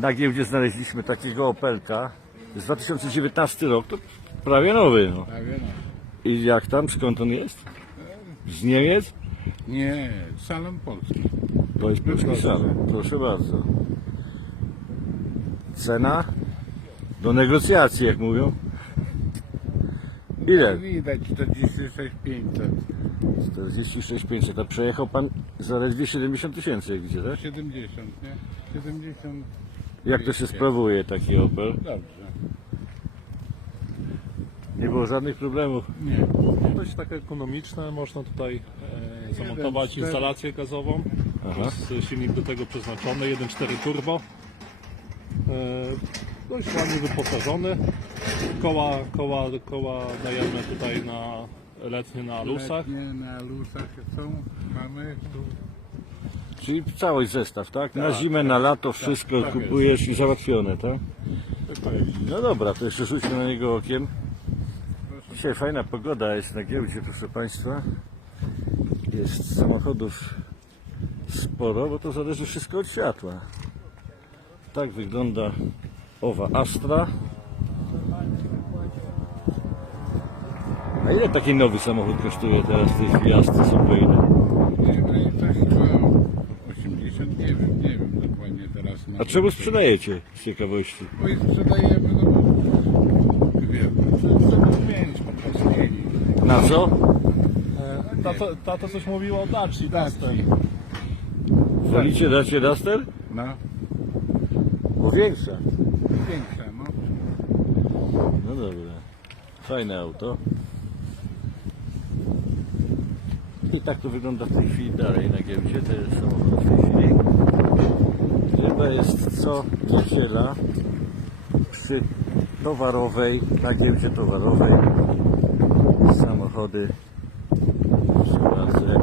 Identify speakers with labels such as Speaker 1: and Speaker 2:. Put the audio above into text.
Speaker 1: Na giełdzie znaleźliśmy takiego Opelka. To jest 2019 rok, to prawie nowy. No.
Speaker 2: Prawie no.
Speaker 1: I jak tam, skąd on jest? Z Niemiec?
Speaker 2: Nie, salon polski.
Speaker 1: To jest polski
Speaker 2: Proszę.
Speaker 1: salon. Proszę bardzo. Cena? Do negocjacji, jak mówią. Ile?
Speaker 2: Widać 46 500.
Speaker 1: 46 500. A przejechał pan zaledwie 70 tysięcy, jak widzicie, tak?
Speaker 2: 70, nie? 70.
Speaker 1: Jak to się sprawuje taki Opel?
Speaker 2: Dobrze.
Speaker 1: Nie było żadnych problemów.
Speaker 2: Nie.
Speaker 3: Dość tak ekonomiczne, można tutaj e, zamontować instalację gazową.
Speaker 1: Aha.
Speaker 3: Jest silnik do tego przeznaczony, 1.4 turbo. E, dość ładnie wyposażony. Koła, koła, koła dajemy tutaj na letnie na lusach.
Speaker 2: Letnie na lusach są. Mamy tu.
Speaker 1: Czyli całość zestaw, tak? Na
Speaker 3: Tak,
Speaker 1: zimę, na lato, wszystko
Speaker 2: tak
Speaker 1: kupujesz i załatwione, tak?
Speaker 3: Tutaj
Speaker 1: No dobra, to jeszcze rzućmy na niego okiem. Dzisiaj fajna pogoda jest na giełdzie, proszę Państwa. Jest samochodów sporo, bo to zależy wszystko od światła. Tak wygląda owa Astra. A ile taki nowy samochód kosztuje teraz w tej chwili po ile?
Speaker 2: Nie wiem, to chyba 80, nie wiem, nie wiem na
Speaker 1: A czemu sprzedajecie z ciekawości?
Speaker 2: Bo i sprzedajemy, no bo wiem, trzeba zmienić po prostu.
Speaker 1: Na co?
Speaker 3: e, tato, tato coś mówiło o Daci.
Speaker 2: Daci.
Speaker 1: Wolicie dacie Duster?
Speaker 2: No,
Speaker 1: Bo większa.
Speaker 2: większa, no.
Speaker 1: No dobra. Fajne auto. I tak to wygląda w tej chwili dalej na giełdzie. To jest samochód w tej chwili. Chyba jest co niedziela przy towarowej, na giełdzie towarowej samochody. Proszę bardzo,